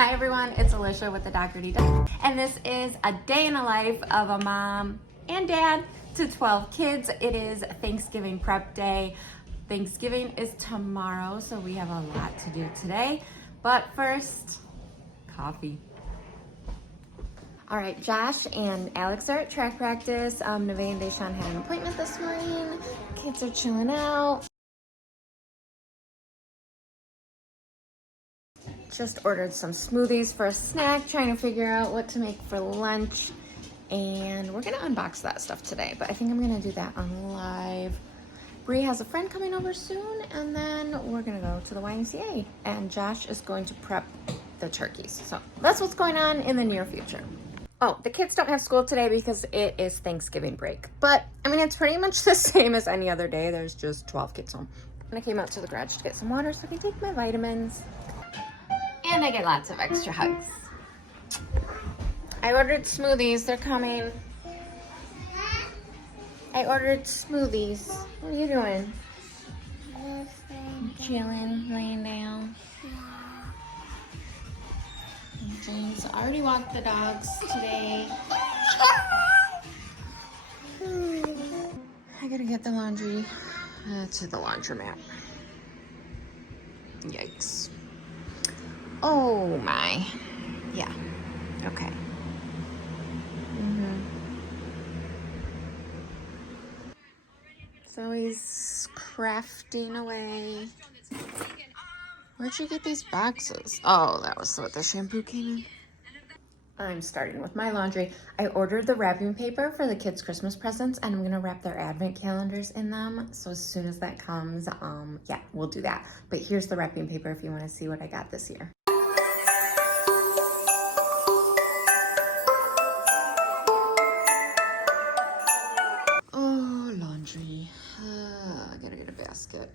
Hi everyone, it's Alicia with the Dougherty and this is a day in the life of a mom and dad to 12 kids. It is Thanksgiving prep day. Thanksgiving is tomorrow, so we have a lot to do today. But first, coffee. All right, Josh and Alex are at track practice. Nevaeh and Deshawn had an appointment this morning. Kids are chilling out. Just ordered some smoothies for a snack, trying to figure out what to make for lunch. And we're gonna unbox that stuff today, but I think I'm gonna do that on live. Bree has a friend coming over soon, and then we're gonna go to the YMCA. And Josh is going to prep the turkeys. So that's what's going on in the near future. Oh, the kids don't have school today because it is Thanksgiving break. But, I mean, it's pretty much the same as any other day. There's just 12 kids home. And I came out to the garage to get some water so I can take my vitamins. And I get lots of extra hugs. I ordered smoothies. They're coming. I ordered smoothies. What are you doing? Chilling, laying down. James already walked the dogs today. I gotta get the laundry to the laundromat. Yikes. Oh my. Yeah. Okay. So he's crafting away. Where'd you get these boxes? Oh, that was what the shampoo came in. I'm starting with my laundry. I ordered the wrapping paper for the kids' Christmas presents, and I'm gonna wrap their advent calendars in them. So as soon as that comes, yeah, we'll do that. But here's the wrapping paper if you wanna see what I got this year. Oh, laundry. I gotta get a basket.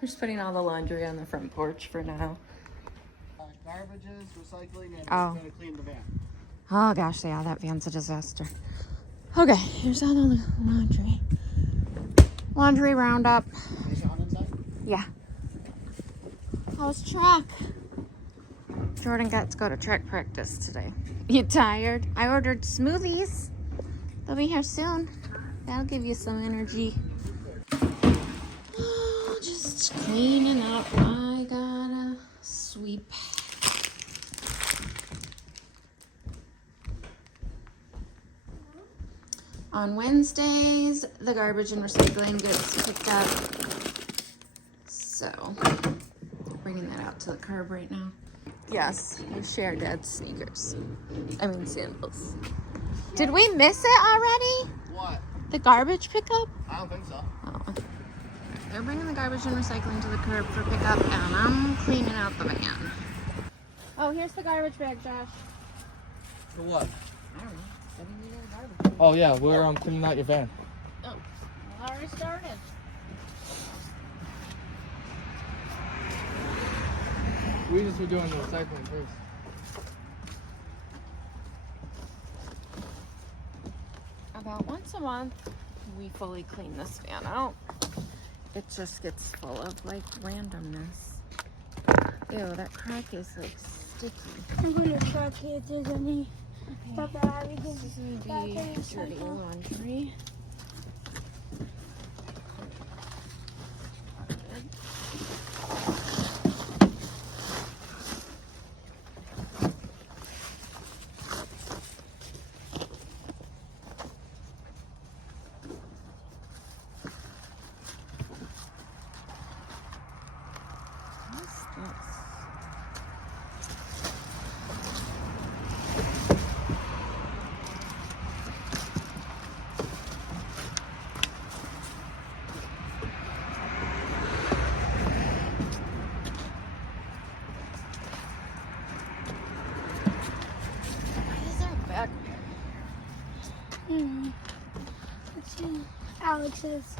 We're just putting all the laundry on the front porch for now. Garbages, recycling, and we're gonna clean the van. Oh gosh, yeah, that van's a disaster. Okay, here's all the laundry. Laundry roundup. Is Sean inside? Yeah. How's track? Jordan got to go to track practice today. You tired? I ordered smoothies. They'll be here soon. That'll give you some energy. Oh, just cleaning up. I gotta sweep. On Wednesdays, the garbage and recycling gets picked up. So, bringing that out to the curb right now. Yes, we share Dad's sneakers. I mean sandals. Did we miss it already? What? The garbage pickup? I don't think so. Oh. They're bringing the garbage and recycling to the curb for pickup, and I'm cleaning out the van. Oh, here's the garbage bag, Josh. For what? I don't know. Said he needed a garbage bag. Oh yeah, we're cleaning out your van. Oh, I already started. We just were doing the recycling first. About once a month, we fully clean this van out. It just gets full of like randomness. Ew, that crack is like sticky. I'm gonna check if there's any stuff that I already This is gonna be dirty laundry. fixes.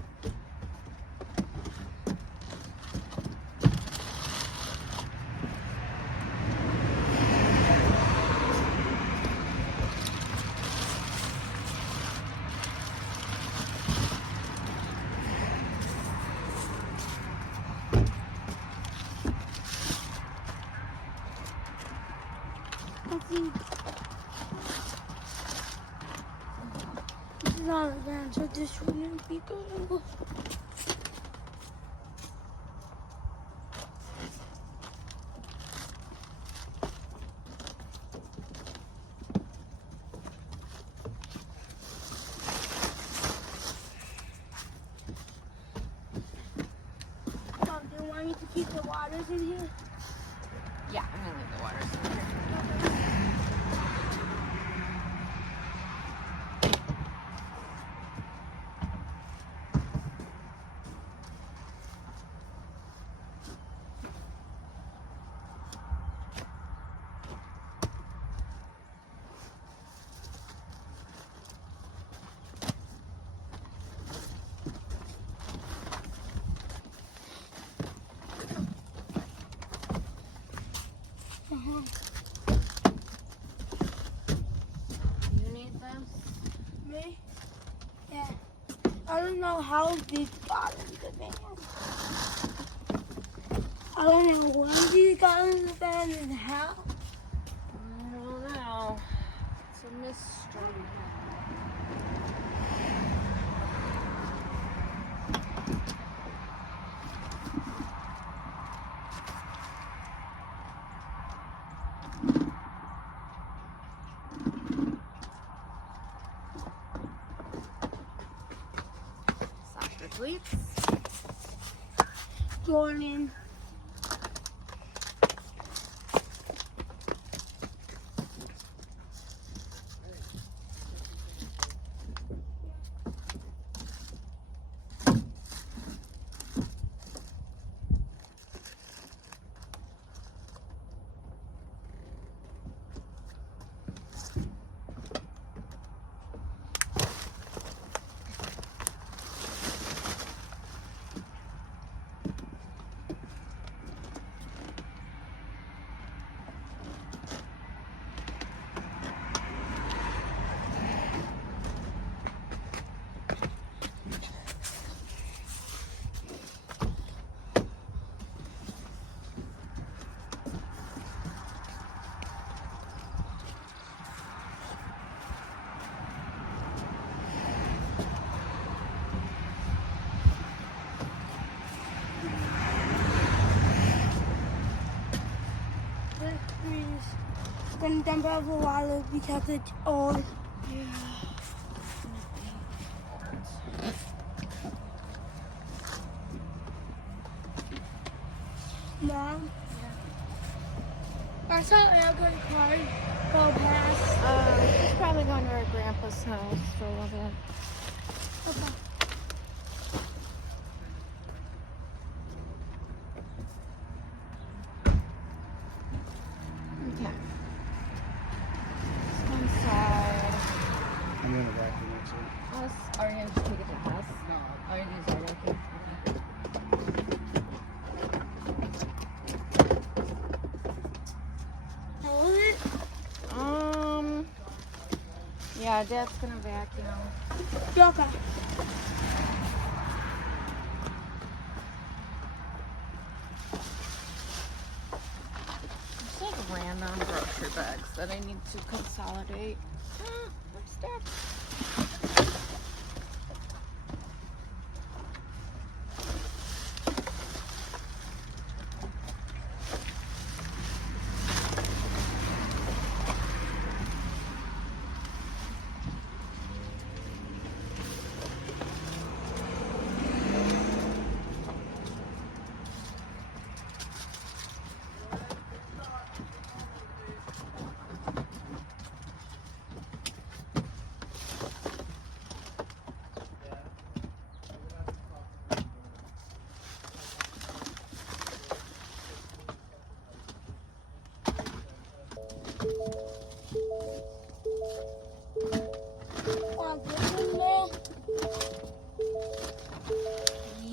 This is on the ground, so this wouldn't be good. Mom, do you want me to keep the waters in here? Yeah, I'm gonna leave the waters in here. You need this? Me? Yeah. I don't know how these got in the van. I don't know when these got in the van and how. I don't know. It's a mystery. Soccer cleats. Jordan. Gonna dump out the water because it's old. Mom? I saw Edgar's car go past. He's probably going to our grandpa's house for a little bit. Okay. Okay. Let's go inside. I'm gonna vacuum it too. Us? Are you going to just take it to the house? No. Are you going to use our vacuum? Hold it. Yeah, Dad's going to vacuum. Okay. There's like random grocery bags that I need to consolidate. They're stacked.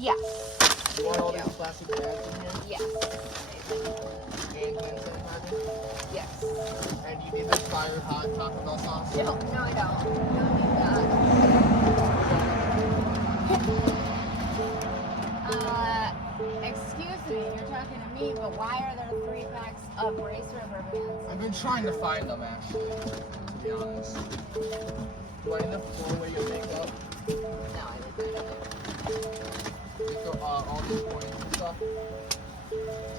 Yes. You want all these plastic bags in here? Yes. And hand sanitizer? Yes. And you need this fire hot Taco Bell sauce? No, I don't. You don't need that. Excuse me, you're talking to me, but why are there 3 packs of race rubber bands? I've been trying to find them actually, to be honest. Do I need to throw away your makeup? No, I didn't. You throw all these coins and stuff?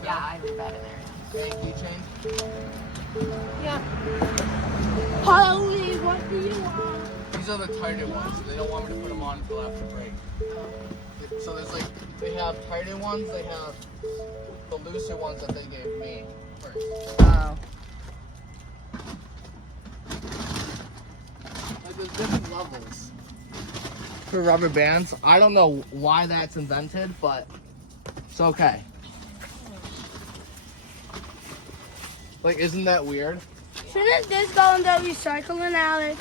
Yeah, I leave that in there. And keychain? Yeah. Holly, what do you want? These are the tighter ones, so they don't want me to put them on until after break. So there's like, they have tighter ones, they have the looser ones that they gave me first. Oh. Like there's different levels for rubber bands. I don't know why that's invented, but it's okay. Like, isn't that weird? Shouldn't this go in the recycling, Alex?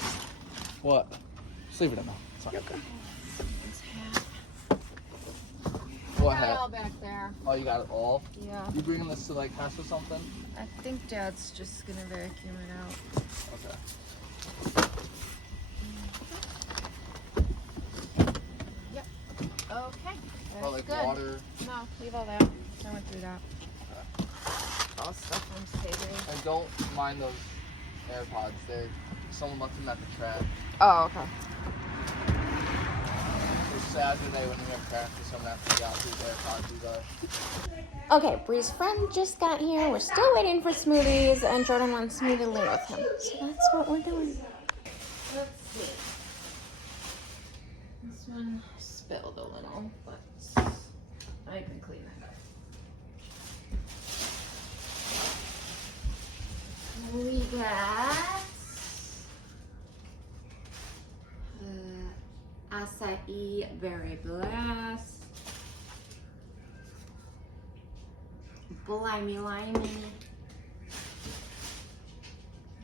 What? Just leave it in there. It's fine. Okay. What Got it hat? all back there. Oh, you got it all? Yeah. You bringing this to like test or something? I think Dad's just gonna vacuum it out. Okay. Yep. Okay. That's Oh, like good. water. No, leave all that. I went through that. All stuff I'm saving. And don't mind those AirPods. Someone left them at the track. Oh, okay. It's Saturday when we have practice. I'm gonna have to figure out whose AirPods these are. Okay, Bree's friend just got here. We're still waiting for smoothies, and Jordan wants me to lay with him. So that's what we're doing. Let's see. This one spilled a little, but I can clean that up. We got acai berry blast. Blimey limey.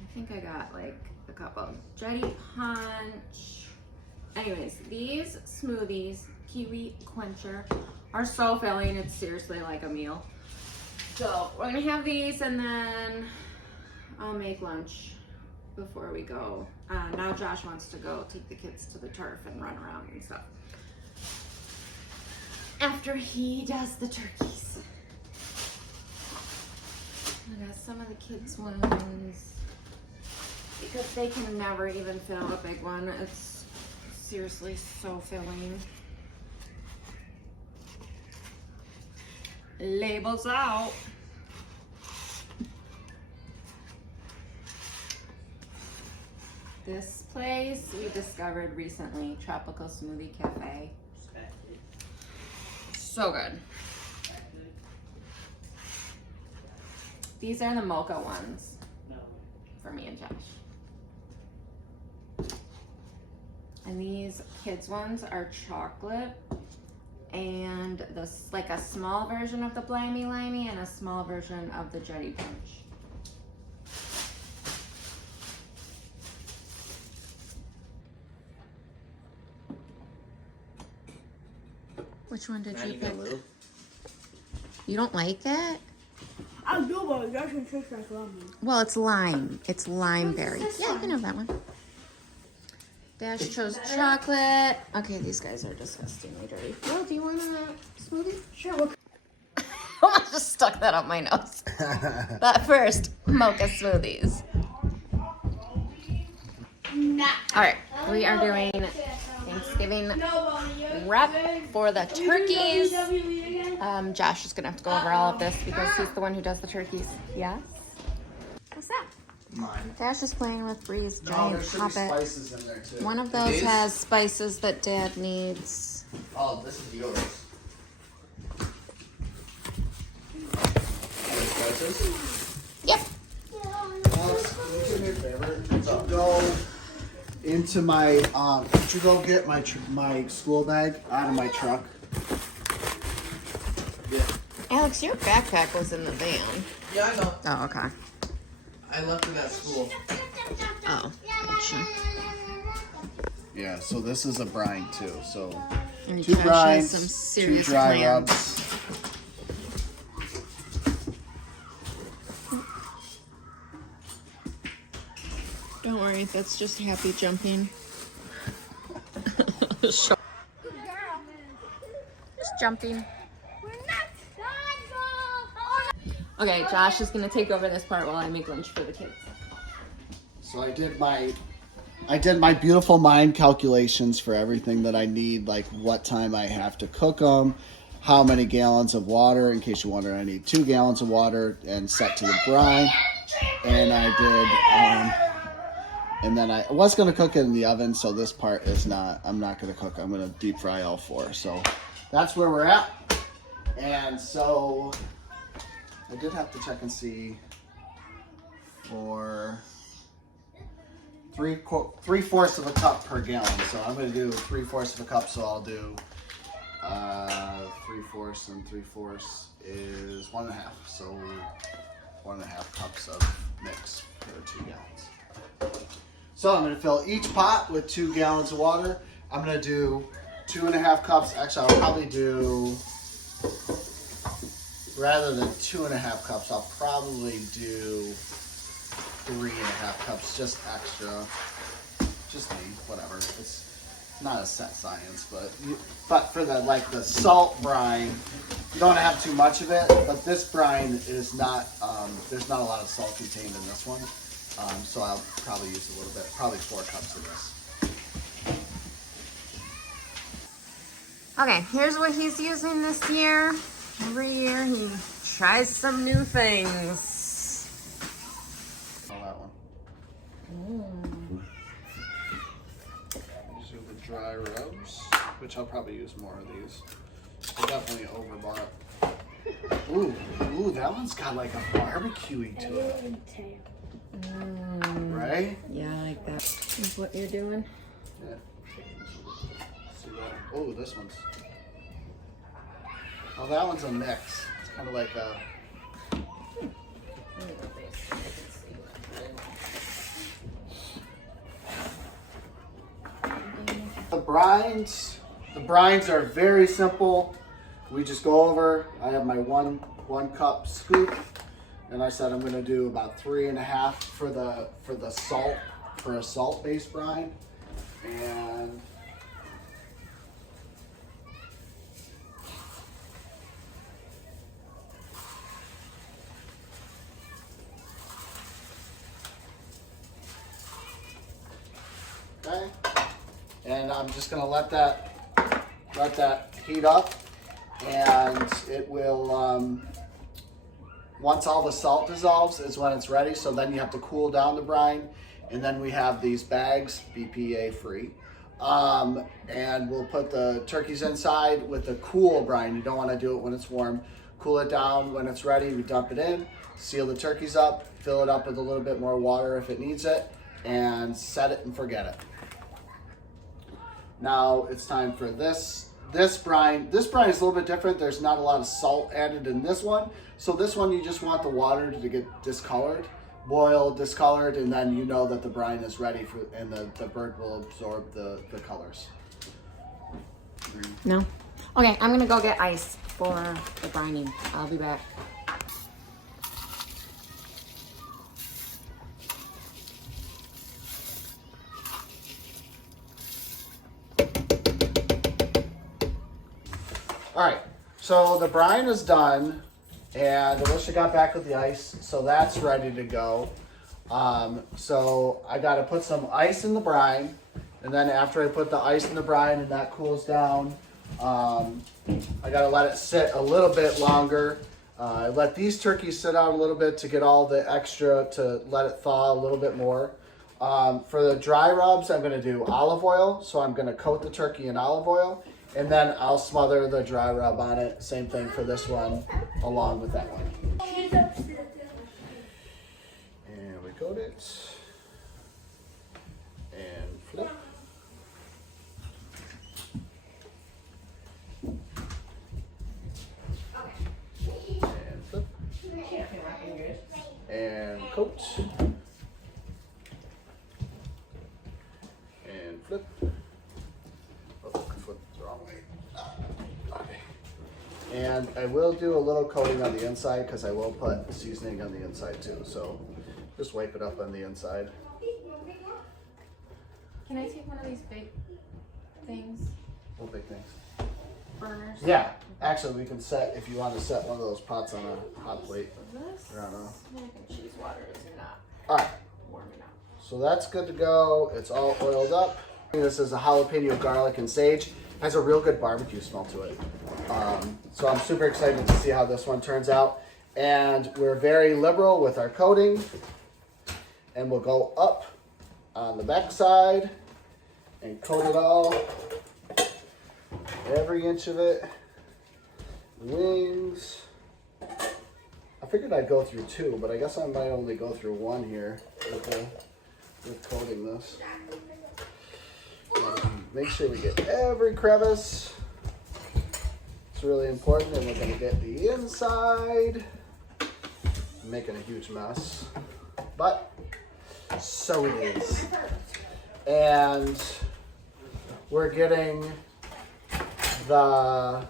I think I got like a couple. Jetty punch. Anyways, these smoothies, kiwi quencher, are so filling. It's seriously like a meal. So we're gonna have these, and then I'll make lunch before we go. Now Josh wants to go take the kids to the turf and run around and stuff. After he does the turkeys. I got some of the kids' ones because they can never even fill a big one. It's seriously so filling. Labels out. This place we discovered recently, Tropical Smoothie Cafe. So good. These are the mocha ones for me and Josh. And these kids ones are chocolate and this like a small version of the Blimey Limey and a small version of the Jetty Punch. Which one did you pick? You don't like it? I do, but it doesn't taste like lemon. Well, it's lime. It's lime berry. Yeah, you can have that one. Dash chose chocolate. Okay, these guys are disgustingly dirty. Well, do you want a smoothie? Sure. Almost just stuck that up my nose. But first, mocha smoothies. All right, we are doing Thanksgiving wrap for the turkeys. Josh is gonna have to go over all of this because he's the one who does the turkeys. Yes? What's that? Mine. Dash is playing with Bree's No, giant there should be puppet. spices in there too. One of those These? has spices that Dad needs. Oh, this is yours. Yep. Alex, can you do me a favor? Could you go into my could you go get my school bag out of my truck? Yeah. Alex, your backpack was in the van. Yeah, I know. Oh, okay. I left it at school. Oh, gotcha. Yeah, so this is a brine too. So And 2 Josh has brines, some 2 serious dry plans. rubs. Don't worry, that's just happy jumping. Just jumping. Okay, Josh is gonna take over this part while I make lunch for the kids. So I did my beautiful mind calculations for everything that I need, like what time I have to cook them, how many gallons of water. In case you wonder, I need 2 gallons of water and set to the brine. And I did, and then I was going to cook it in the oven, so this part is not, I'm not going to cook. I'm going to deep fry all 4. So that's where we're at. And so I did have to check and see for 3/4 of a cup per gallon. So I'm going to do 3/4 of a cup. So I'll do 3/4 and 3/4 is 1.5. So 1.5 cups of mix for 2 gallons. So I'm going to fill each pot with 2 gallons of water. I'm going to do 2.5 cups. Actually, I'll probably do, rather than 2.5 cups, I'll probably do 3.5 cups, just extra. Just me, whatever. It's not a set science, but for the salt brine, you don't have too much of it. But this brine is not. There's not a lot of salt contained in this one, so I'll probably use a little bit, probably 4 cups of this. Okay, here's what he's using this year. Every year he tries some new things. Oh, that one. These are the dry rubs, which I'll probably use more of these. I definitely overbought. Ooh, that one's got like a barbecue-y to it. Right? Yeah, I like that. Is what you're doing? Yeah. See that? Oh, this one's. Oh, that one's a mix. It's kind of like a. The brines are very simple. We just go over. I have my one cup scoop, and I said I'm going to do about 3.5 for the salt, for a salt-based brine, and okay, and I'm just going to let that heat up, and it will, once all the salt dissolves is when it's ready. So then you have to cool down the brine, and then we have these bags, BPA free, and we'll put the turkeys inside with the cool brine. You don't want to do it when it's warm. Cool it down. When it's ready, we dump it in, seal the turkeys up, fill it up with a little bit more water if it needs it, and set it and forget it. Now it's time for this brine. This brine is a little bit different. There's not a lot of salt added in this one. So this one, you just want the water to get discolored, boil, discolored, and then you know that the brine is ready for, and the bird will absorb the colors. No? Okay, I'm gonna go get ice for the brining. I'll be back. All right, so the brine is done, and Alicia got back with the ice, so that's ready to go. So I got to put some ice in the brine, and then after I put the ice in the brine and that cools down, I got to let it sit a little bit longer. I let these turkeys sit out a little bit to get all the extra, to let it thaw a little bit more. For the dry rubs, I'm going to do olive oil, so I'm going to coat the turkey in olive oil. And then I'll smother the dry rub on it. Same thing for this one, along with that one. And we coat it. And flip. And flip. And coat. And flip. Oh, I flipped the wrong way. And I will do a little coating on the inside because I will put seasoning on the inside too. So just wipe it up on the inside. Can I take one of these big things? What big things? Burners? Yeah, actually we can set, if you want to set one of those pots on a hot plate. This I don't know. mac and cheese water is not Alright, warming up. so that's good to go. It's all oiled up. This is a jalapeno garlic and sage. Has a real good barbecue smell to it. So I'm super excited to see how this one turns out. And we're very liberal with our coating. And we'll go up on the back side and coat it all. Every inch of it. Wings. I figured I'd go through 2, but I guess I might only go through 1 here with coating this. Make sure we get every crevice. It's really important, and we're going to get the inside. I'm making a huge mess, but so it is. And we're getting the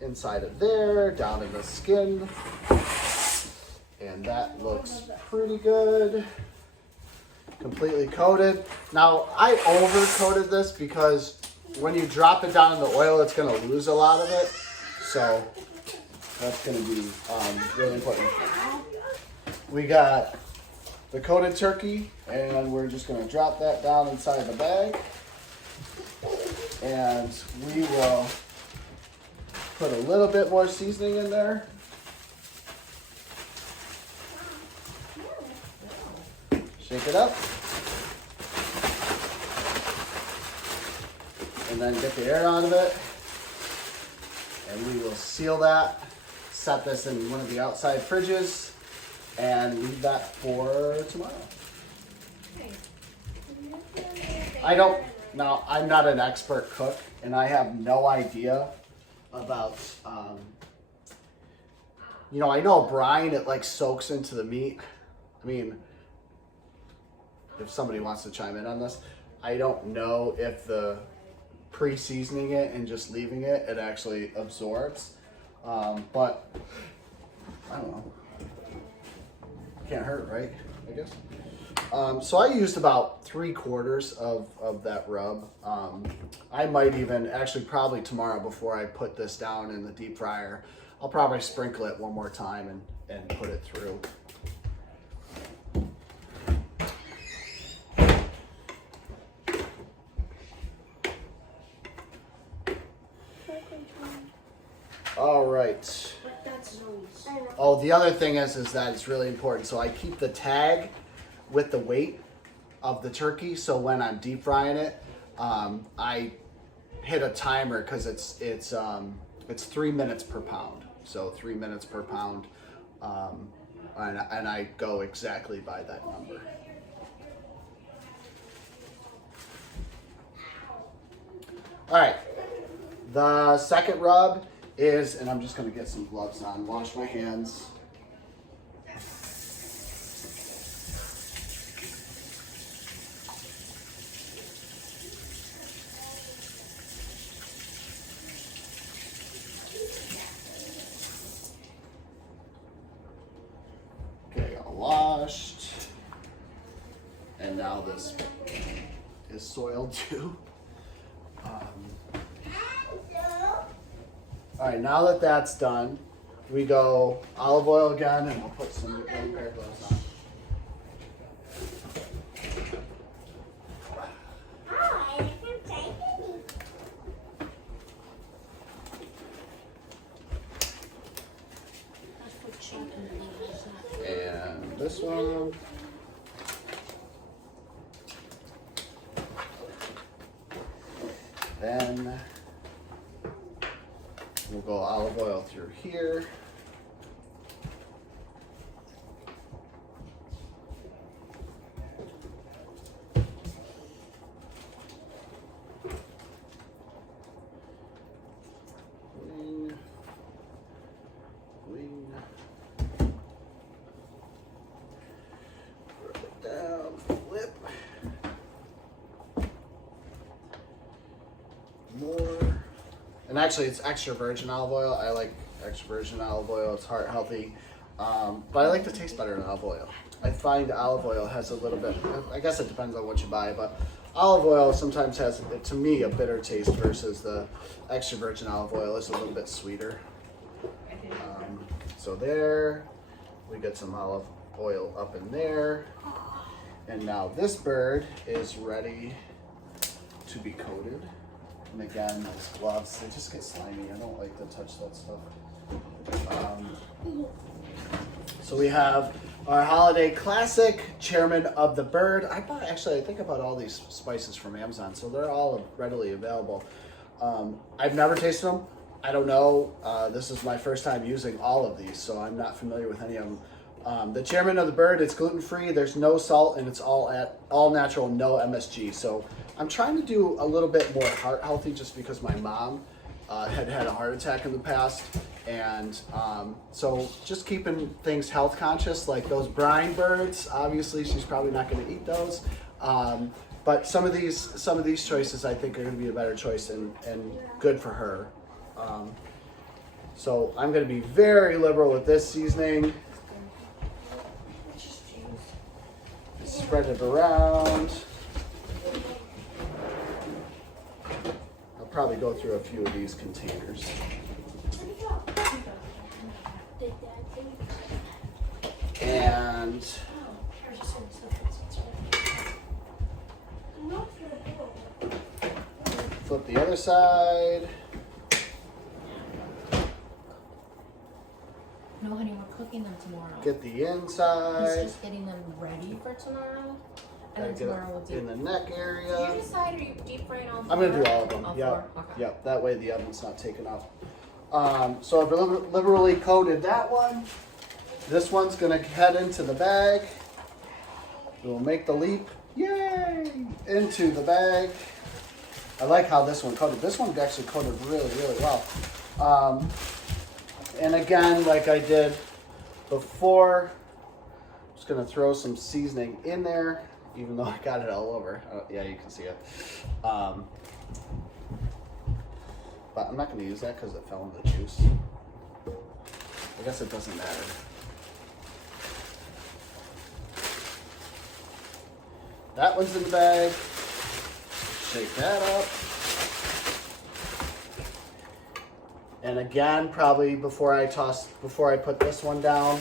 inside of there, down in the skin. And that looks pretty good. Completely coated. Now, I over-coated this because when you drop it down in the oil, it's going to lose a lot of it. So that's going to be really important. We got the coated turkey, and we're just going to drop that down inside the bag. And we will put a little bit more seasoning in there. Shake it up. And then get the air out of it. And we will seal that, set this in one of the outside fridges, and leave that for tomorrow. Now I'm not an expert cook, and I have no idea about, I know brine, it like soaks into the meat. I mean, if somebody wants to chime in on this, I don't know if the pre-seasoning it and just leaving it, it actually absorbs. But I don't know. Can't hurt, right? I guess. So I used about 3/4 of that rub. I might even, actually probably tomorrow before I put this down in the deep fryer, I'll probably sprinkle it one more time and put it through. All right. Oh, the other thing is that it's really important. So I keep the tag with the weight of the turkey. So when I'm deep frying it, I hit a timer because it's 3 minutes per pound. So 3 minutes per pound, and I go exactly by that number. All right. The second rub is, and I'm just going to get some gloves on, wash my hands. Okay, all washed. And now this is soiled too. All right, now that that's done, we go olive oil again, and we'll put some pair of gloves on. And this one. Then we'll go olive oil through here. Wing. Rub it down, flip. More. And actually it's extra virgin olive oil. I like extra virgin olive oil. It's heart healthy. But I like the taste better in olive oil. I find olive oil has a little bit, I guess it depends on what you buy, but olive oil sometimes has, to me, a bitter taste versus the extra virgin olive oil is a little bit sweeter. So there, we get some olive oil up in there. And now this bird is ready to be coated. And again, those gloves, they just get slimy. I don't like to touch that stuff. So we have our holiday classic, Chairman of the Bird. I think I bought all these spices from Amazon, so they're all readily available. I've never tasted them. I don't know. This is my first time using all of these, so I'm not familiar with any of them. The Chairman of the Bird, it's gluten-free, there's no salt, and it's all natural, no MSG. So I'm trying to do a little bit more heart healthy just because my mom had a heart attack in the past. And so just keeping things health conscious, like those brine birds, obviously she's probably not going to eat those. But some of these choices I think are going to be a better choice and good for her. So I'm going to be very liberal with this seasoning. Spread it around. I'll probably go through a few of these containers. And flip the other side. No, honey, we're cooking them tomorrow. Get the He's inside. just getting them ready for tomorrow. And Gotta then get tomorrow we'll it do. in the neck Did area. you decide, are you deep frying all 4? I'm gonna do all of them. All Yep. 4? Okay. Yep. That way the oven's not taken up. So I've liberally coated that one. This one's gonna head into the bag. We'll make the leap, yay, into the bag. I like how this one coated. This one actually coated really, really well. And again, like I did before, I'm just gonna throw some seasoning in there, even though I got it all over. Yeah, you can see it. But I'm not gonna use that because it fell in the juice. I guess it doesn't matter. That one's in the bag. Shake that up. And again, probably before I put this one down,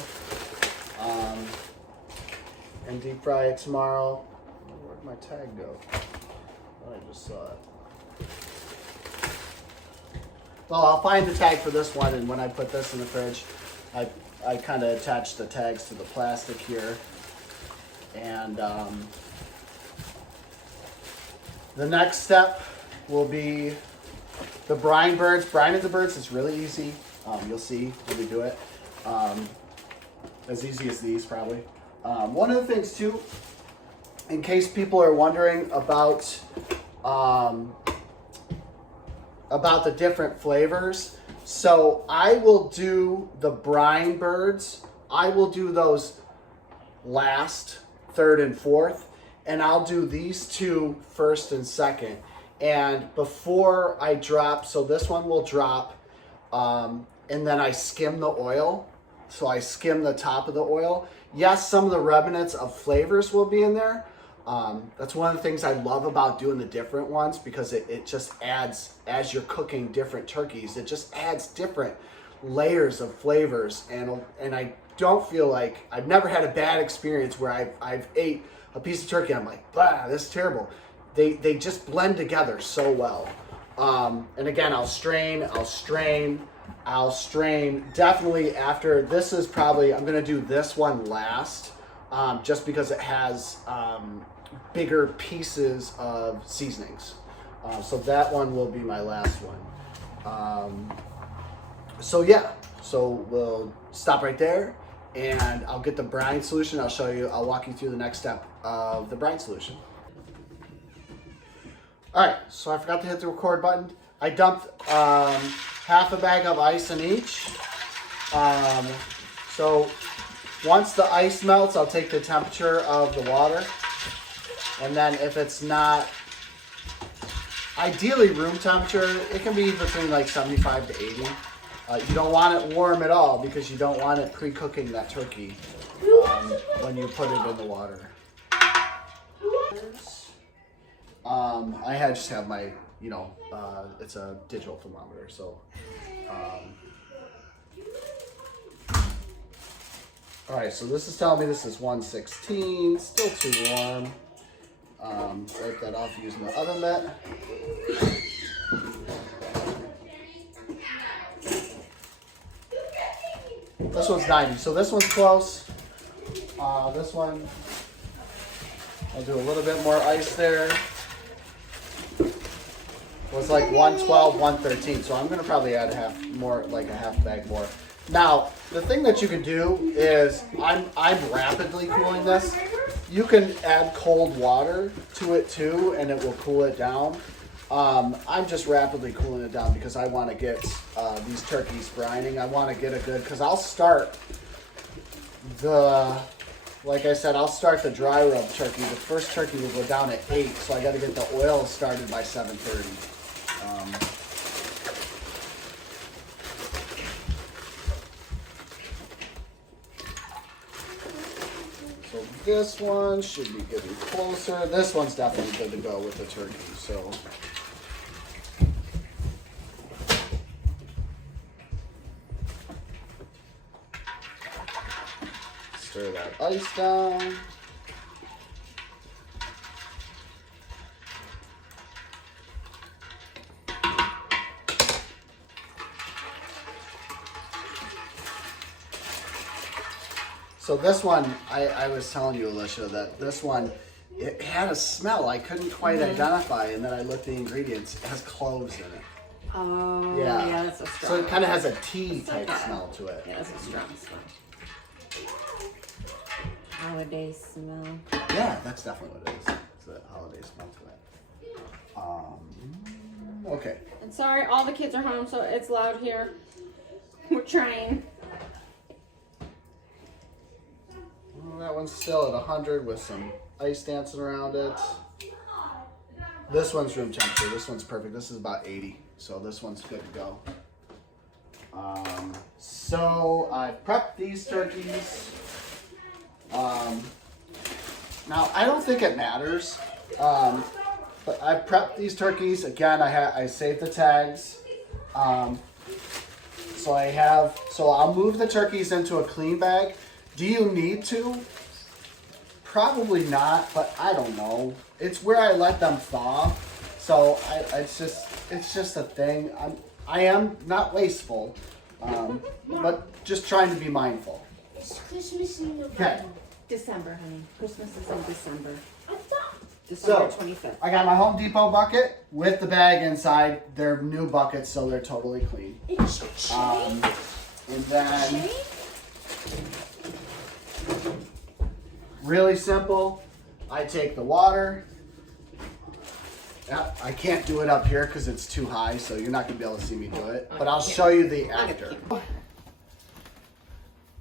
and deep fry it tomorrow. Where'd my tag go? Oh, I just saw it. Well, I'll find the tag for this one, and when I put this in the fridge, I kind of attach the tags to the plastic here. And the next step will be the brine birds. Brining the birds is really easy. You'll see when we do it. As easy as these, probably. One of the things, too, in case people are wondering about the different flavors. So I will do the brine birds. I will do those last, third and fourth. And I'll do these two first and second. And before I drop, so this one will drop, and then I skim the oil. So I skim the top of the oil. Yes, some of the remnants of flavors will be in there. That's one of the things I love about doing the different ones, because it just adds, as you're cooking different turkeys, it just adds different layers of flavors. And I don't feel like, I've never had a bad experience where I've ate a piece of turkey, I'm like, bah, this is terrible. They just blend together so well. And again, I'll strain. Definitely after, this is probably, I'm gonna do this one last, just because it has bigger pieces of seasonings. So that one will be my last one. So yeah, so we'll stop right there. And I'll get the brine solution. I'll walk you through the next step of the brine solution. All right, so I forgot to hit the record button. I dumped half a bag of ice in each. So once the ice melts, I'll take the temperature of the water. And then if it's not ideally room temperature. It can be between like 75 to 80. You don't want it warm at all because you don't want it pre-cooking that turkey when you put it in the water. I just have my, it's a digital thermometer, so. All right, so this is telling me this is 116, still too warm. Wipe that off using the oven mitt. This one's 90, so this one's close. This one, I'll do a little bit more ice there. Was like 112, 113, so I'm gonna probably add a half bag more. Now, the thing that you can do is, I'm rapidly cooling this. You can add cold water to it too, and it will cool it down. I'm just rapidly cooling it down because I want to get these turkeys brining. I want to get a good, because I'll start like I said, I'll start the dry rub turkey. The first turkey will go down at 8, so I got to get the oil started by 7:30. So this one should be getting closer. This one's definitely good to go with the turkey. So. Stir that ice down. So this one, I was telling you, Alicia, that this one, it had a smell I couldn't quite identify, and then I looked at the ingredients. It has cloves in it. Oh, yeah, that's a strong. So it kind of has a tea type smell to it. Yeah, that's a strong smell. Holiday smell. Yeah, that's definitely what it is. It's a holiday smell to it. Okay. And sorry, all the kids are home, so it's loud here. We're trying. Well, that one's still at 100 with some ice dancing around it. This one's room temperature. This one's perfect. This is about 80, so this one's good to go. So I prepped these turkeys. Now I don't think it matters, but I prepped these turkeys. Again, I saved the tags. So I'll move the turkeys into a clean bag. Do you need to? Probably not, but I don't know. It's where I let them thaw. So it's just a thing. I am not wasteful, but just trying to be mindful. It's Christmas in November. Okay. December, honey. Christmas is in December. I thought. December So, 25th. I got my Home Depot bucket with the bag inside. They're new buckets, so they're totally clean. It's changed. And then, really simple, I take the water. Yeah, I can't do it up here because it's too high, so you're not going to be able to see me do it. But I'll show you the after.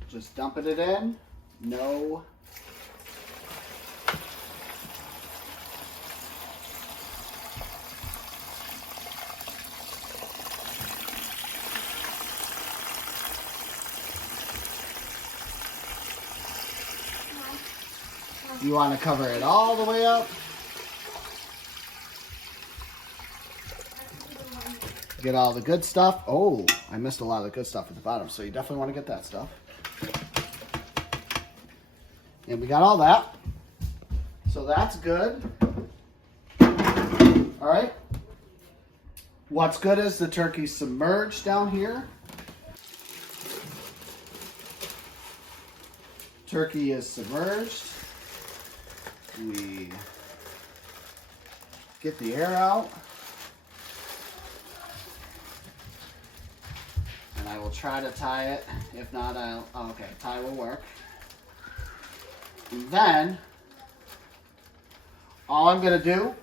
Just dumping it in. No. You want to cover it all the way up. Get all the good stuff. Oh, I missed a lot of the good stuff at the bottom, so you definitely want to get that stuff. And we got all that. So that's good. All right. What's good is the turkey submerged down here. Turkey is submerged. We get the air out. And I will try to tie it. If not, okay, tie will work. And then, all I'm gonna do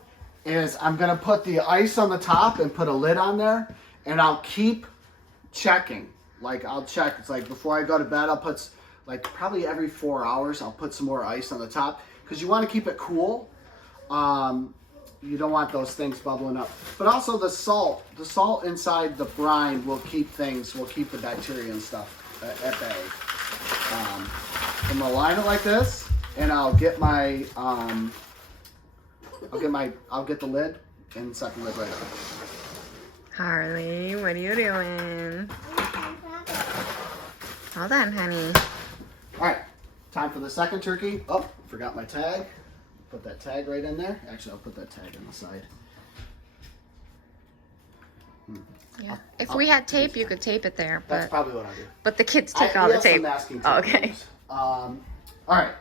is I'm gonna put the ice on the top and put a lid on there, and I'll keep checking. Like, I'll check, it's like before I go to bed, I'll put, like probably every 4 hours, I'll put some more ice on the top, because you wanna keep it cool. you don't want those things bubbling up. But also the salt inside the brine will keep the bacteria and stuff at bay. I'm gonna line it like this, and I'll get my, I'll get the lid and set the lid right up. Harley, what are you doing? Hold on, honey. All right, time for the second turkey. Oh, forgot my tag. Put that tag right in there. Actually, I'll put that tag on the side. Yeah. If we had tape, you could tape it there. That's But probably what I'll do. but the kids took all the tape. Oh, okay. All right,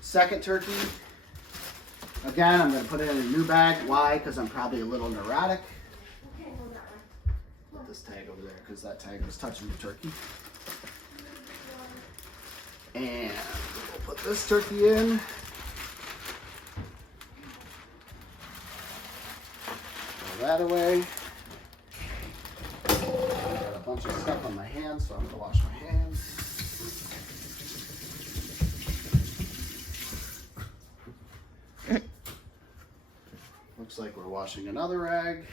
second turkey. Again, I'm going to put it in a new bag. Why? Because I'm probably a little neurotic. Put this tag over there because that tag was touching the turkey. And we'll put this turkey in. Throw that away. I got a bunch of stuff on my hands, so I'm going to wash my hands. Looks like we're washing another rag.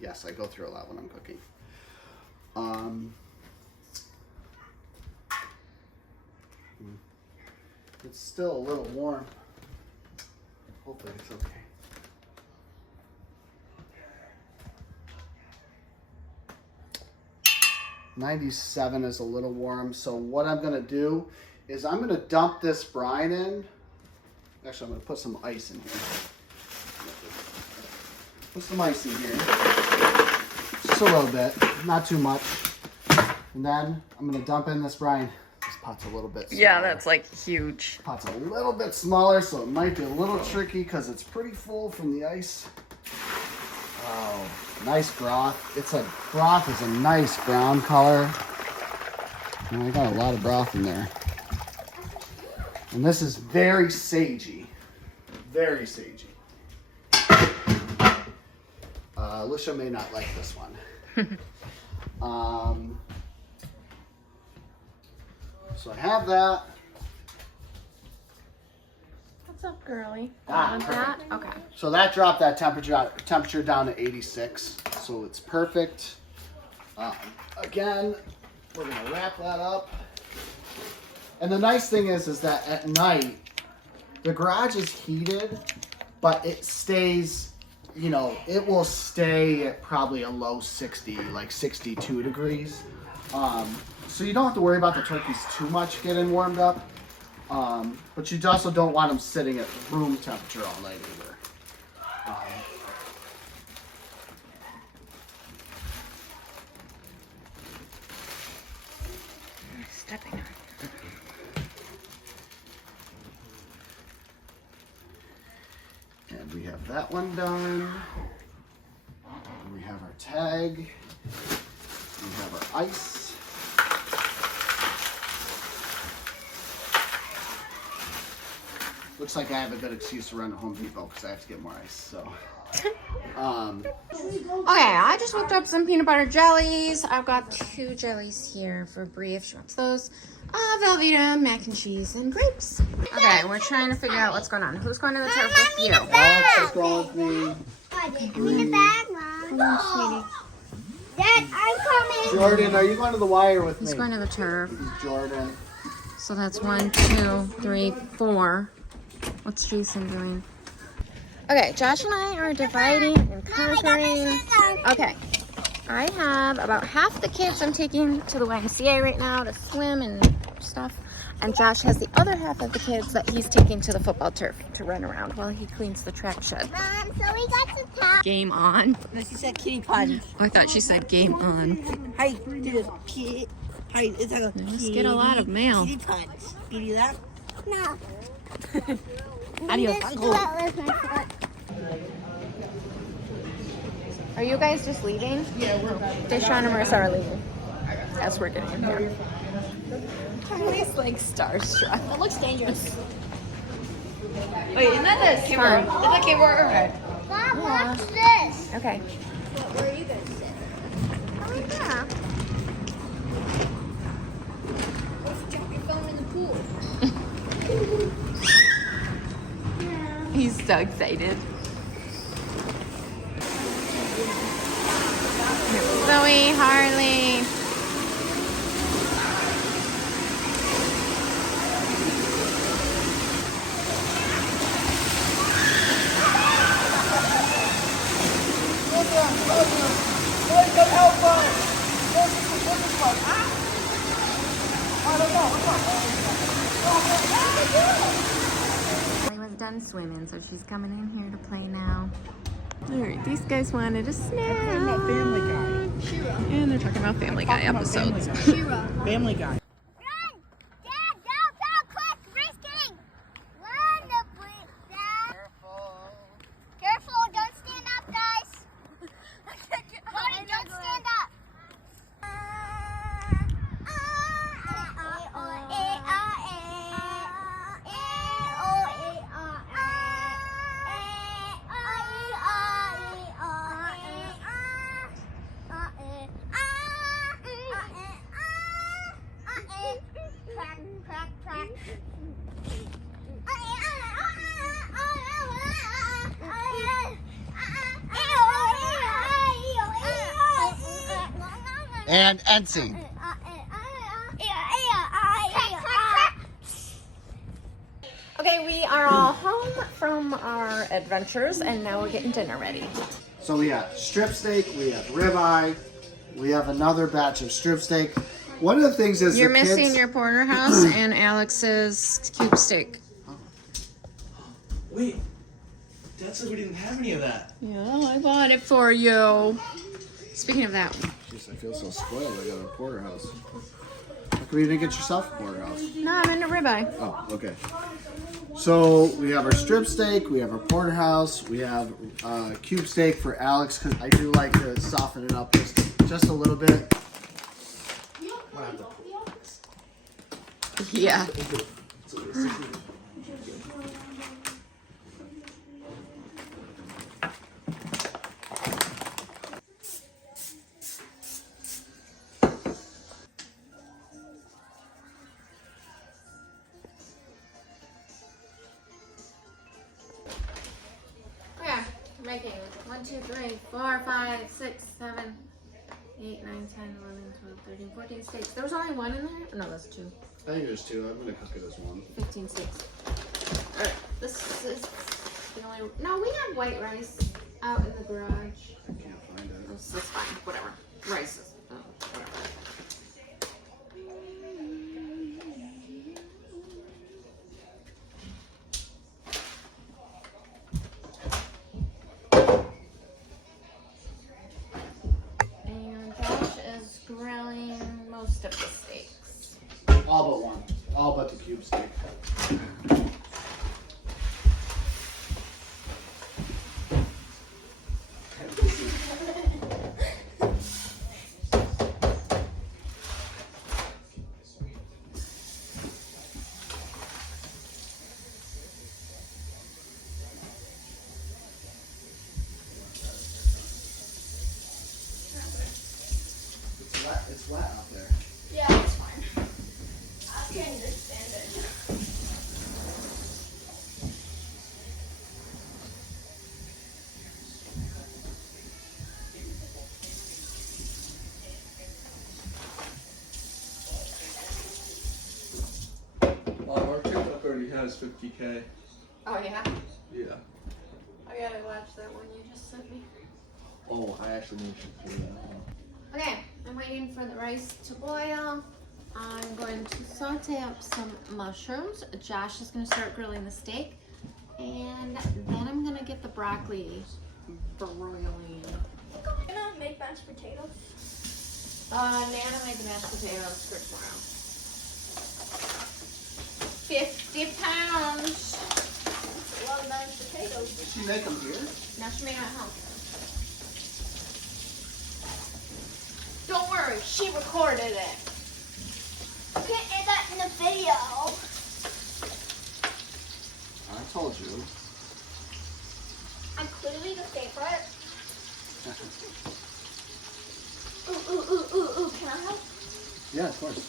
Yes, I go through a lot when I'm cooking. It's still a little warm. Hopefully it's okay. .97 is a little warm, so what I'm gonna do is I'm gonna dump this brine in. Actually, I'm gonna put some ice in here. Put some ice in here. Just a little bit, not too much. And then I'm gonna dump in this brine. This pot's a little bit smaller. Yeah, that's like huge. This pot's a little bit smaller, so it might be a little tricky because it's pretty full from the ice. Oh, nice broth. Broth is a nice brown color. And I got a lot of broth in there. And this is very sagey. Very sagey. Alicia may not like this one. So I have that. What's up, girly? Want that? Okay. So that dropped that temperature down to 86. So it's perfect. Again, we're gonna wrap that up. And the nice thing is that at night, the garage is heated, but it stays, it will stay at probably a low 60, like 62 degrees. So you don't have to worry about the turkeys too much getting warmed up. But you also don't want them sitting at room temperature all night either. Stepping on. And we have that one done. And we have our tag. We have our ice. Looks like I have a good excuse to run to Home Depot because I have to get more ice. So, Okay, I just whipped up some peanut butter jellies. I've got 2 jellies here for Brie if she wants those. Velveeta, mac and cheese, and grapes. Okay, we're trying to figure out what's going on. Who's going to the turf with you? Alex is going with me. Give me the bag, Mom. Dad, I'm coming. Jordan, are you going to the wire with Who's me? going to the turf? Jordan. So that's 1, 2, 3, 4. What's Jason doing? Okay, Josh and I are dividing and conquering. Okay, I have about half the kids I'm taking to the YMCA right now to swim and stuff. And Josh has the other half of the kids that he's taking to the football turf to run around while he cleans the track shed. Mom, so we got some top. Game on. No, she said kitty potty. Oh, I thought she said game on. Hi, do this kitty. Hi, it's like a Let's get a lot of mail. kitty touch. Can you do that? No. Adios, Just uncle. do it with my foot. Are you guys just leaving? Yeah, we're about to. Deshaun and Marissa are leaving. As we're getting in here. Harley's like starstruck. It looks dangerous. Wait, isn't that the camera? It's the camera. Mom, watch this. Okay. Where are you guys sitting? Oh, yeah. Let's drop your phone in the pool. He's so excited. Zoe, Harley. I was done swimming, so she's coming in here to play now. Alright, these guys wanted a snack. Family Guy. And they're talking about Family Guy episodes. Family Guy. Run! Dad, go, quick! Race getting! Run the please, Dad! Careful, don't stand up, guys! Cody, don't stand up! And end scene. Okay, we are all home from our adventures, and now we're getting dinner ready. So we have strip steak, we have ribeye, we have another batch of strip steak. One of the things is You're the missing kids, your porterhouse and Alex's cube steak. Wait, Dad said we didn't have any of that. Yeah, I bought it for you. Speaking of that, Jeez, I feel so spoiled. I got a porterhouse. How come you didn't get yourself a porterhouse? no, I'm into ribeye. Oh, okay. So we have our strip steak, we have our porterhouse, we have cube steak for Alex because I do like to soften it up just a little bit. Yeah. Okay, making 1, 2, 3, 4, 5, 6, 7, 8, 9, 10, 11, 12, 13, 14 steaks. There was only one in there? No, that's 2. I think there's 2. I'm gonna cook it as 1. 15 steaks. Alright, this is the only. No, we have white rice out in the garage. I can't find it. This is fine, whatever. Rice is. Whatever. And Josh is grilling most of the steaks. All but 1. All but the cube steak. It's wet out there. Yeah, it's fine. I can understand it. Our TikTok already has 50K. Oh, yeah? Yeah. I gotta watch that one you just sent me. Oh, I actually need to do that. Okay, I'm waiting for the rice to boil. I'm going to saute up some mushrooms. Josh is going to start grilling the steak. And then I'm going to get the broccoli broiling. You gonna make mashed potatoes? Nana made the mashed potatoes for tomorrow. 50 pounds. That's a lot of mashed potatoes. Did she make them here? Now she made it at home. Don't worry, she recorded it. You can't add that in the video. I told you. I'm clearly the favorite. Ooh. Can I help? Yeah, of course.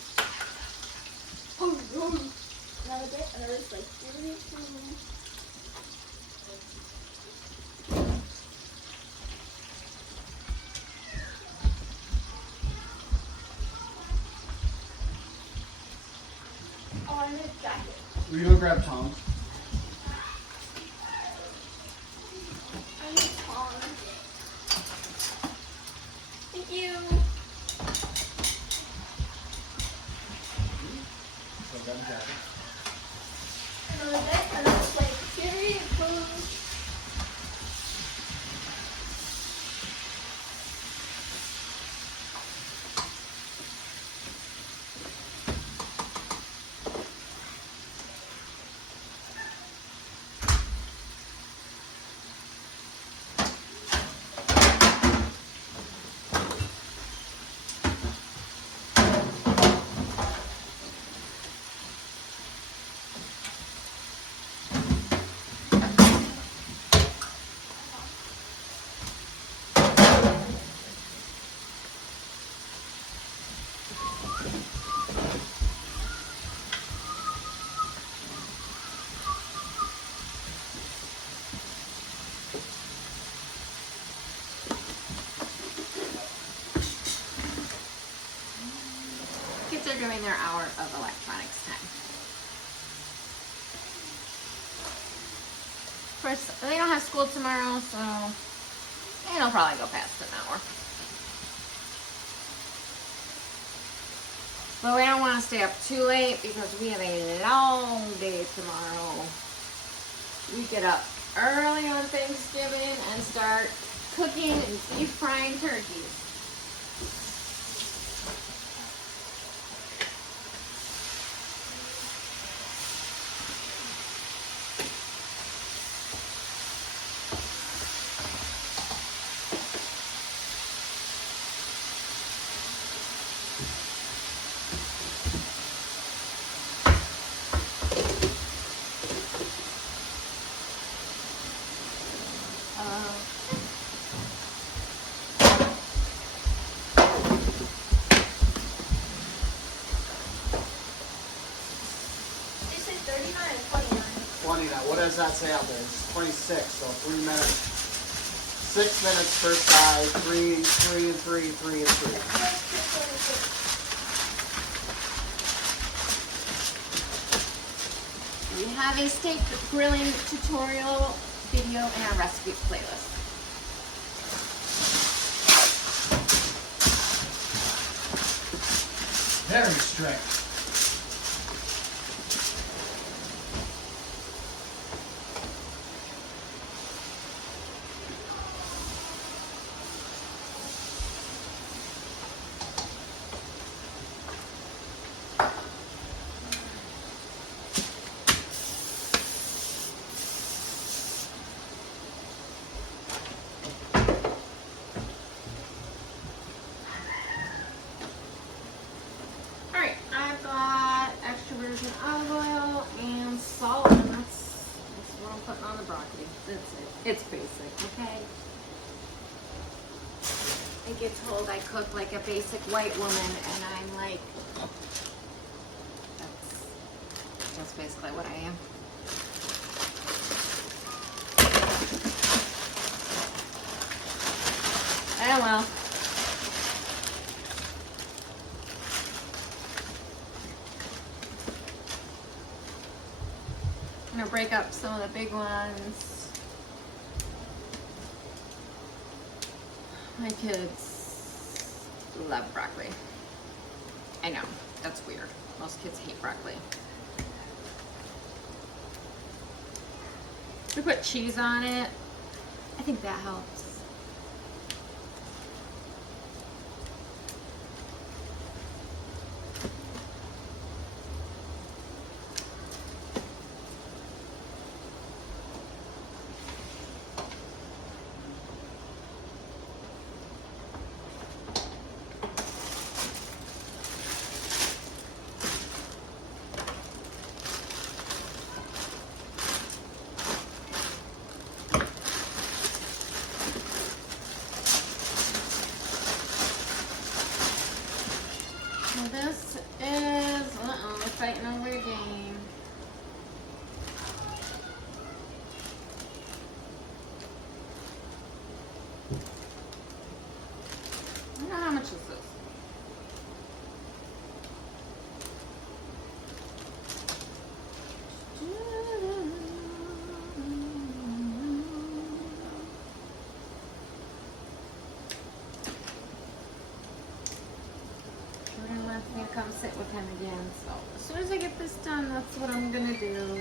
Another bit, another slice. find his jacket. Will you go grab Tom's? I need tongs. Thank you. So grab the jacket. And this, and it's like period food. Kids are doing their hour of electronics time. First, they don't have school tomorrow, so it'll probably go past an hour. But we don't want to stay up too late because we have a long day tomorrow. We get up early on Thanksgiving and start cooking and deep frying turkeys. They say 39 and 29. 29. What does that say out there? It's 26, so 3 minutes. 6 minutes per side, 3 and 3, 3 and 3. We have a steak grilling tutorial video in our recipe playlist. Very strict. Alright, I've got extra virgin olive oil and salt, and that's what I'm putting on the broccoli. That's it. It's basic, okay? I get told I cook like a basic white woman, and I'm like, that's just basically what I am. Oh well. I'm gonna break up some of the big ones. My kids love broccoli. I know, that's weird. Most kids hate broccoli. We put cheese on it. I think that helps. sit with him again. So as soon as I get this done, that's what I'm gonna do.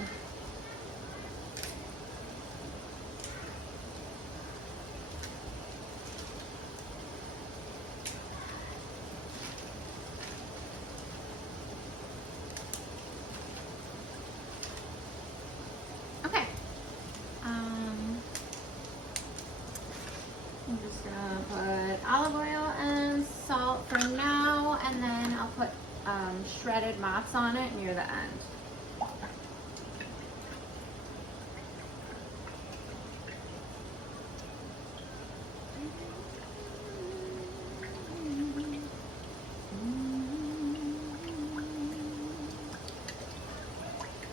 Okay. I'm just gonna put olive oil and salt for now, and then I'll put shredded mozz on it near the end.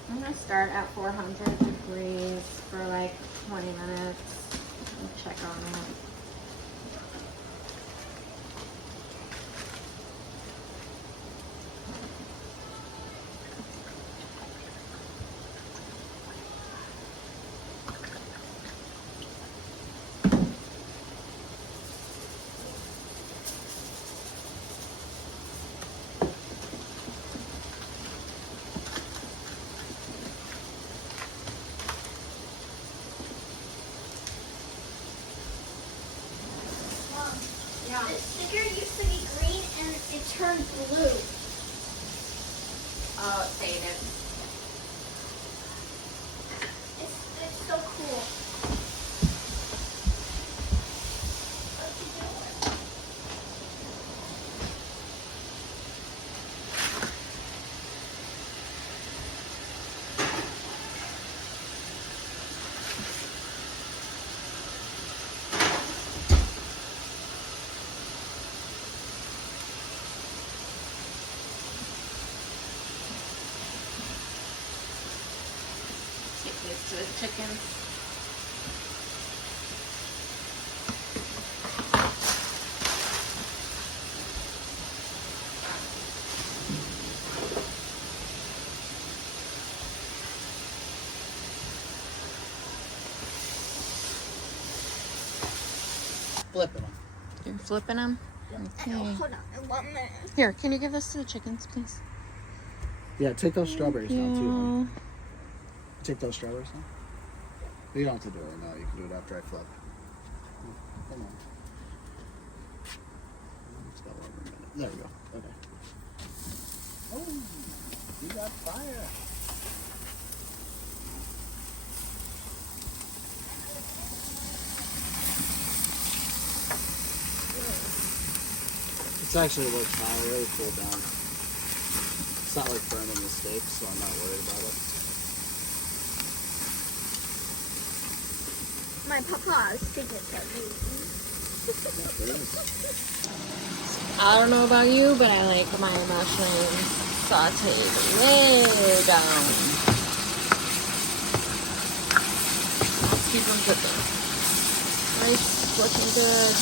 I'm gonna start at 400 degrees for like 20 minutes and check on it. The sticker used to be green and it turned blue. Oh, it's faded. It's so cool. What you doing? Take this to the chicken. Flipping them. You're flipping them? Okay. Hold on, 1 minute. Here, can you give this to the chickens, please? Yeah, take those strawberries down too. Hon. Yeah. Take those strawberries down. You don't have to do it right now. You can do it after I flip. Come on. It's got one more minute. There we go. Okay. Oh, you got fire. It's actually worked fine. It really cooled down. It's not like burning the steak, so I'm not worried about it. My papa's signature. I don't know about you, but I like my mushrooms sauteed way down. Let's keep them cooking. Rice looking good.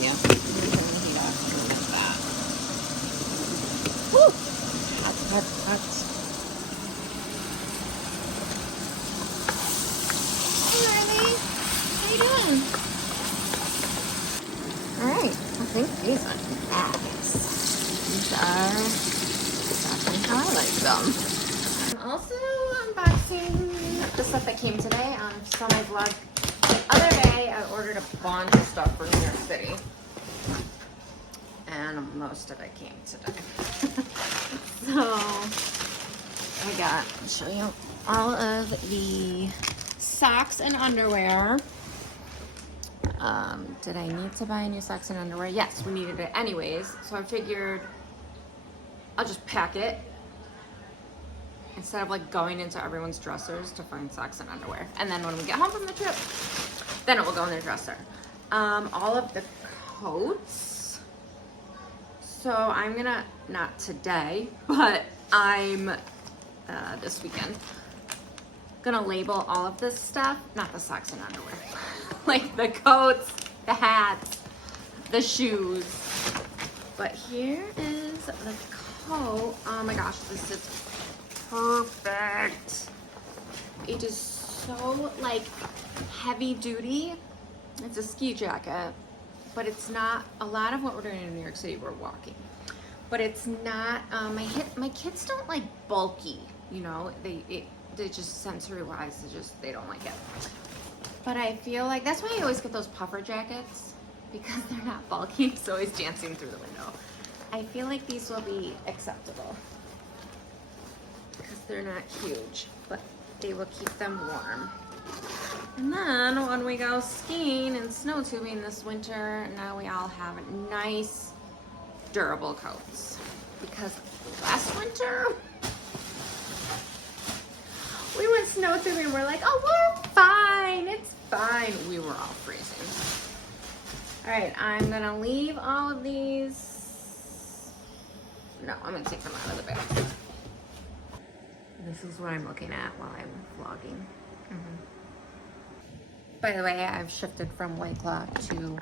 Yeah. Turn the heat off like that. Woo! Hot, hot, hot. Hey, Riley. How you doing? Alright. I think these are nice. These are exactly how I like them. I'm also unboxing the stuff that came today. Saw my vlog. The other day, I ordered a bunch of stuff for New York City. And most of it came today. So, I'll show you all of the socks and underwear. Did I need to buy new socks and underwear? Yes, we needed it anyways. So I figured I'll just pack it instead of like going into everyone's dressers to find socks and underwear. And then when we get home from the trip, then it will go in their dresser. All of the coats. So I'm gonna, not today, but I'm, this weekend, gonna label all of this stuff, not the socks and underwear. Like the coats, the hats, the shoes. But here is the coat. Oh my gosh, this is perfect. It is so like heavy duty. It's a ski jacket, but it's not. A lot of what we're doing in New York City, we're walking, but it's not. My kids don't like bulky. You know, they just sensory wise, they don't like it. But I feel like that's why I always get those puffer jackets, because they're not bulky. It's always dancing through the window. I feel like these will be acceptable because they're not huge, but they will keep them warm. And then when we go skiing and snow tubing this winter, now we all have nice durable coats, because last winter we went snow tubing and we're like, oh, we're fine, it's fine. We were all freezing. All right, I'm gonna leave all of these. No, I'm gonna take them out of the bag. This is what I'm looking at while I'm vlogging. By the way, I've shifted from White Claw to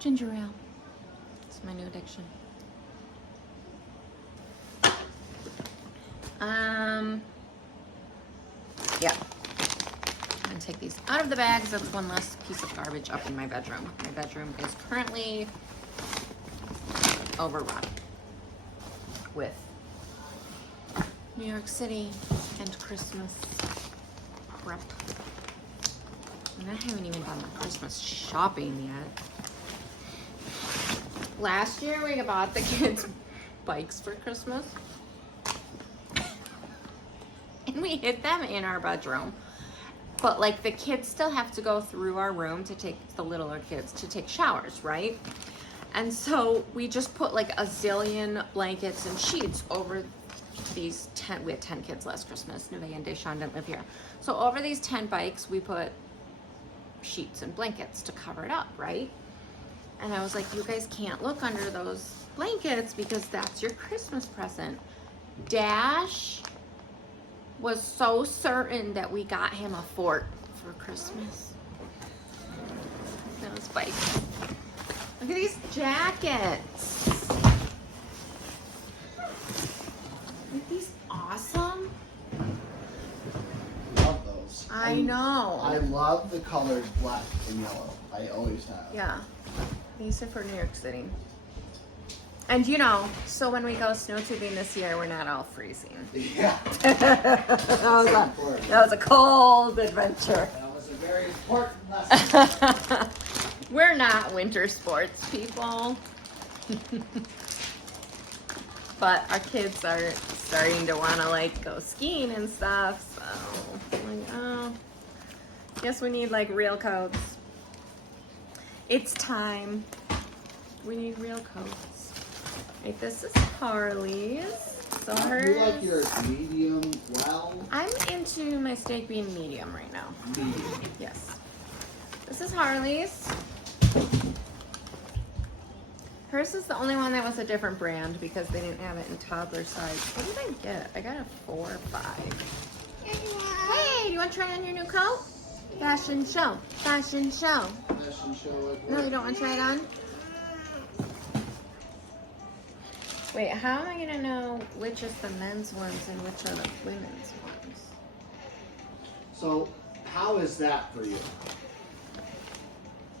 ginger ale. It's my new addiction. Yeah. I'm gonna take these out of the bag because that's one less piece of garbage up in my bedroom. My bedroom is currently overrun with New York City and Christmas prep. And I haven't even done my Christmas shopping yet. Last year we bought the kids bikes for Christmas. And we hid them in our bedroom. But like the kids still have to go through our room to take, the littler kids, to take showers, right? And so we just put like a zillion blankets and sheets over these 10, we had 10 kids last Christmas. Neve and Deshawn didn't live here. So over these 10 bikes, we put sheets and blankets to cover it up, right? And I was like, you guys can't look under those blankets because that's your Christmas present. Dash was so certain that we got him a fort for Christmas. Those bikes. Look at these jackets. Aren't these awesome? Love those. I know. I love the colors black and yellow. I always have. Yeah. These are for New York City. And you know, so when we go snow tubing this year, we're not all freezing. Yeah. that was a cold adventure. That was a very important lesson. We're not winter sports people. But our kids are starting to want to like go skiing and stuff. So I'm like, oh, guess we need like real coats. It's time. We need real coats. Right, this is Harley's. So hers. You like your medium well? I'm into my steak being medium right now. Medium. Yes. This is Harley's. Hers is the only one that was a different brand because they didn't have it in toddler size. What did I get? I got a 4 or 5. Hey, do you want to try on your new coat? Fashion show. Fashion show. Fashion show. No, you don't want to try it on? Wait, how am I going to know which is the men's ones and which are the women's ones? So, how is that for you?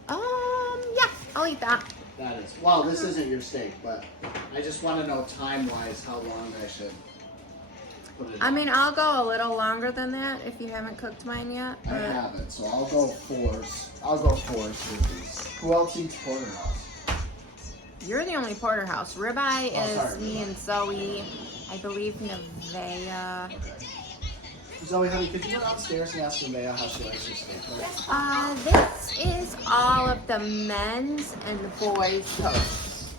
Yeah, I'll eat that. That is. Well, this isn't your steak, but I just want to know time-wise how long I should put it I in. mean, I'll go a little longer than that if you haven't cooked mine yet. I but- haven't, so I'll go 4s. I'll go 4s with these. Who else eats porterhouse? You're the only porterhouse. Ribeye Oh, is sorry, me ribeye. and Zoe. I believe Nevaeh. Okay. Zoe, honey, could you go downstairs and ask Nevaeh how she likes her steak? This is all of the men's and the boys' toast.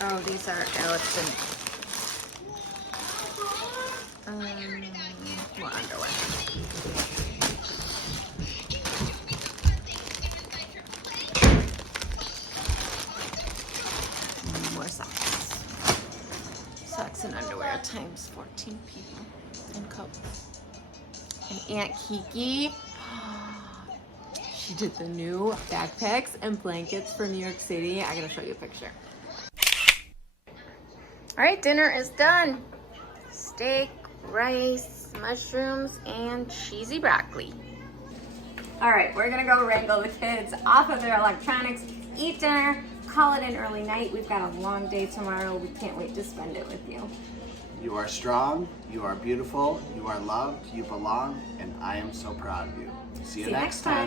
Oh, these are Alex and more underwear. More socks. Socks and underwear times 14 people. And coats. And Aunt Kiki, She did the new backpacks and blankets for New York City. I gotta show you a picture. All right, dinner is done. Steak, rice, mushrooms, and cheesy broccoli. All right, we're gonna go wrangle the kids off of their electronics, eat dinner, call it an early night. We've got a long day tomorrow. We can't wait to spend it with you. You are strong, you are beautiful, you are loved, you belong, and I am so proud of you. See you next time.